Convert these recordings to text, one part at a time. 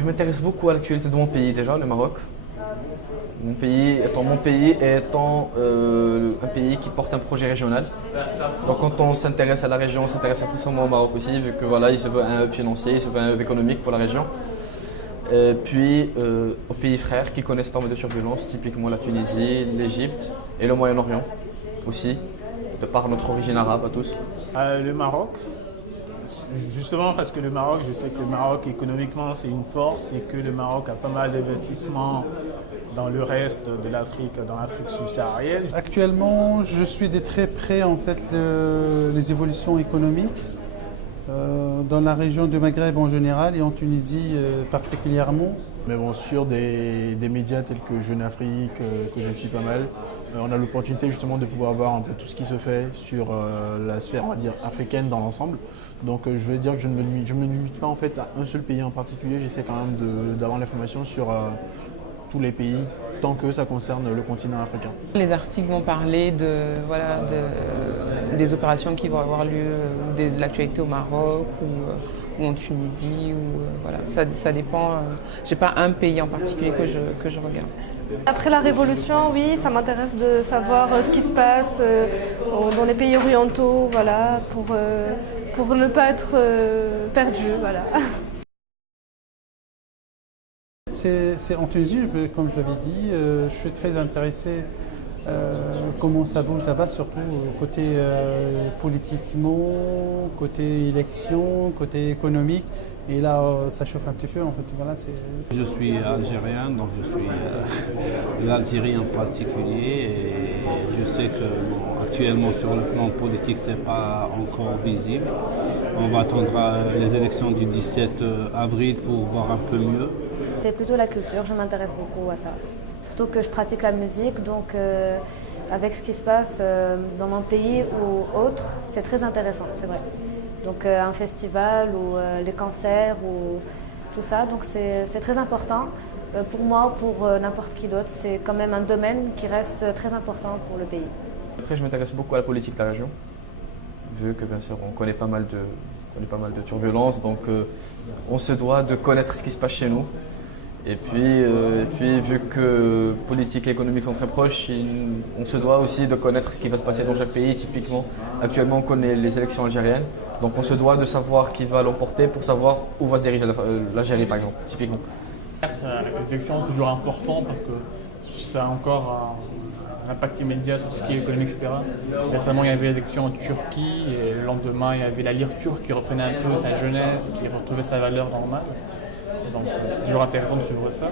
Je m'intéresse beaucoup à l'actualité de mon pays déjà, le Maroc. Mon pays étant un pays qui porte un projet régional. Donc quand on s'intéresse à la région, on s'intéresse forcément au Maroc aussi, vu que voilà, il se veut un hub financier, il se veut un hub économique pour la région. Puis aux pays frères qui connaissent pas mal de turbulences, typiquement la Tunisie, l'Égypte et le Moyen-Orient aussi, de par notre origine arabe à tous. Le Maroc, justement parce que le Maroc, je sais que le Maroc économiquement c'est une force et que le Maroc a pas mal d'investissements dans le reste de l'Afrique, dans l'Afrique subsaharienne. Actuellement, je suis de très près en fait les évolutions économiques dans la région du Maghreb en général et en Tunisie particulièrement. Mais bon, sur des médias tels que Jeune Afrique, que je suis pas mal, on a l'opportunité justement de pouvoir voir un peu tout ce qui se fait sur la sphère, on va dire, africaine dans l'ensemble. Donc je veux dire que je ne me limite pas en fait à un seul pays en particulier, j'essaie quand même d'avoir l'information sur tous les pays, tant que ça concerne le continent africain. Les articles vont parler des opérations qui vont avoir lieu, de l'actualité au Maroc ou en Tunisie. Voilà. Ça dépend. J'ai pas un pays en particulier que je regarde. Après la Révolution, oui, ça m'intéresse de savoir ce qui se passe dans les pays orientaux, voilà, pour ne pas être perdu, voilà. C'est en Tunisie, comme je l'avais dit, je suis très intéressé comment ça bouge là-bas, surtout côté politiquement, côté élection, côté économique. Et là, ça chauffe un petit peu. En fait, voilà, je suis algérien, donc je suis l'Algérie en particulier. Et je sais que actuellement sur le plan politique, ce n'est pas encore visible. On va attendre les élections du 17 avril pour voir un peu mieux. C'est plutôt la culture, je m'intéresse beaucoup à ça. Surtout que je pratique la musique, donc avec ce qui se passe dans mon pays ou autre, c'est très intéressant, c'est vrai. Donc un festival ou les concerts ou tout ça, donc c'est très important. Pour moi, pour n'importe qui d'autre, c'est quand même un domaine qui reste très important pour le pays. Après, je m'intéresse beaucoup à la politique de la région, vu que bien sûr on connaît pas mal de turbulences, donc on se doit de connaître ce qui se passe chez nous. Et puis vu que politique et économique sont très proches, on se doit aussi de connaître ce qui va se passer dans chaque pays. Typiquement, actuellement on connaît les élections algériennes, donc on se doit de savoir qui va l'emporter pour savoir où va se diriger l'Algérie par exemple, typiquement. Les élections sont toujours importantes parce que ça a encore un impact immédiat sur tout ce qui est économique, etc. Récemment, il y avait les élections en Turquie et le lendemain, il y avait la lire turque qui reprenait un peu sa jeunesse, qui retrouvait sa valeur normale. Donc c'est toujours intéressant de suivre ça.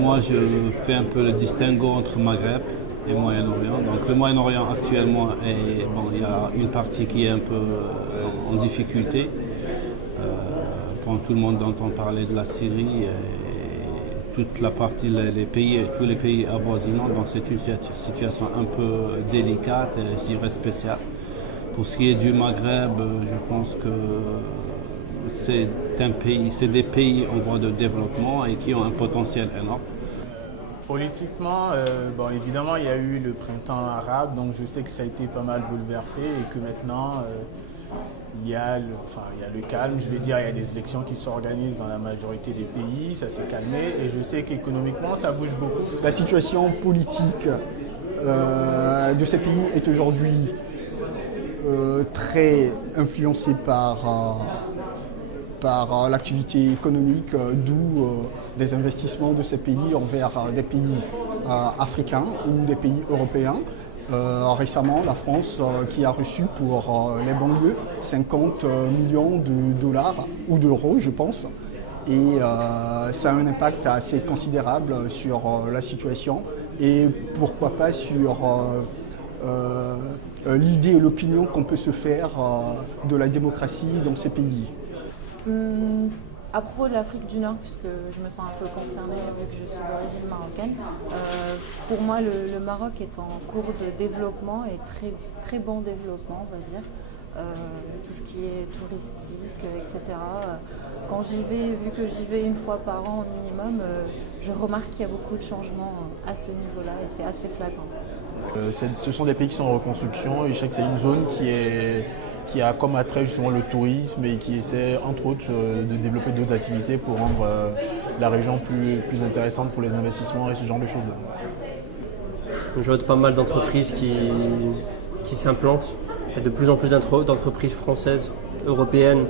Moi, je fais un peu le distinguo entre Maghreb et Moyen-Orient. Donc le Moyen-Orient actuellement, il y a une partie qui est un peu en difficulté. Tout le monde entend parler de la Syrie et toute la partie, tous les pays avoisinants. Donc c'est une situation un peu délicate et je dirais spéciale. Pour ce qui est du Maghreb, je pense que c'est des pays en voie de développement et qui ont un potentiel énorme. Politiquement, évidemment, il y a eu le printemps arabe, donc je sais que ça a été pas mal bouleversé et que maintenant, il y a le calme. Je vais dire, il y a des élections qui s'organisent dans la majorité des pays, ça s'est calmé et je sais qu'économiquement, ça bouge beaucoup. La situation politique de ces pays est aujourd'hui très influencé par l'activité économique, d'où des investissements de ces pays envers des pays africains ou des pays européens. Récemment, la France qui a reçu pour les banlieues 50 millions de dollars ou d'euros, je pense. Et ça a un impact assez considérable sur la situation et pourquoi pas sur l'idée et l'opinion qu'on peut se faire de la démocratie dans ces pays. À propos de l'Afrique du Nord, puisque je me sens un peu concernée vu que je suis d'origine marocaine, pour moi le Maroc est en cours de développement et très, très bon développement, on va dire. Tout ce qui est touristique, etc. Quand j'y vais, vu que j'y vais une fois par an au minimum, je remarque qu'il y a beaucoup de changements à ce niveau-là et c'est assez flagrant. Ce sont des pays qui sont en reconstruction et je sais que c'est une zone qui a comme attrait justement le tourisme et qui essaie entre autres de développer d'autres activités pour rendre la région plus intéressante pour les investissements et ce genre de choses-là. Je vois pas mal d'entreprises qui s'implantent. Il y a de plus en plus d'entreprises françaises, européennes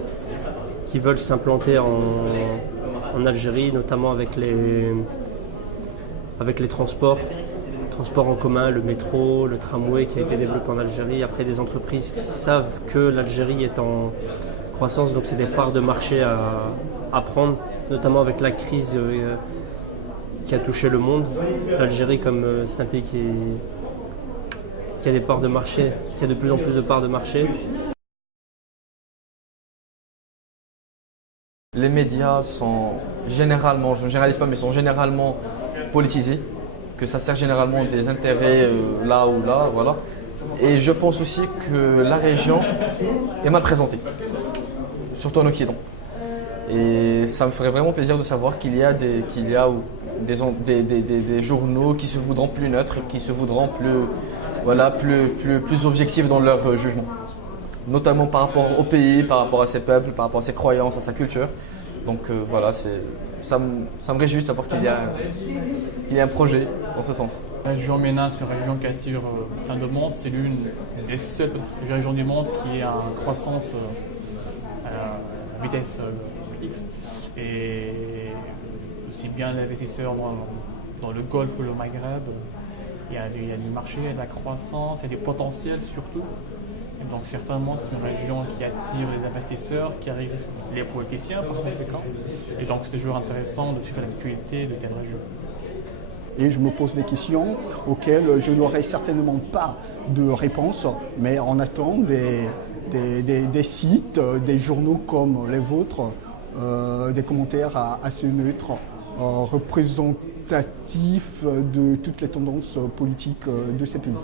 qui veulent s'implanter en Algérie, notamment avec les transports en commun, le métro, le tramway qui a été développé en Algérie. Après, des entreprises qui savent que l'Algérie est en croissance, donc c'est des parts de marché à prendre, notamment avec la crise qui a touché le monde. L'Algérie, comme c'est un pays qui a des parts de marché, qui a de plus en plus de parts de marché. Les médias sont généralement, je ne généralise pas, mais sont généralement politisés, que ça sert généralement des intérêts là ou là, voilà. Et je pense aussi que la région est mal présentée, surtout en Occident. Et ça me ferait vraiment plaisir de savoir qu'il y a des journaux qui se voudront plus neutres, qui se voudront plus objectifs dans leur jugement. Notamment par rapport au pays, par rapport à ses peuples, par rapport à ses croyances, à sa culture. Donc voilà, ça me réjouit de savoir qu'il y a un projet en ce sens. La région MENA, c'est une région qui attire plein de monde. C'est l'une des seules régions du monde qui a une croissance à vitesse X. Et aussi bien l'investisseur dans le Golfe ou le Maghreb, il y a du marché, il y a de la croissance, il y a du potentiel surtout. Et donc certainement c'est une région qui attire les investisseurs, qui arrivent les politiciens par conséquent. Et donc c'est toujours intéressant de suivre l'actualité de telle région. Et je me pose des questions auxquelles je n'aurai certainement pas de réponse, mais on attend des sites, des journaux comme les vôtres, des commentaires assez neutres, représentatifs de toutes les tendances politiques de ces pays.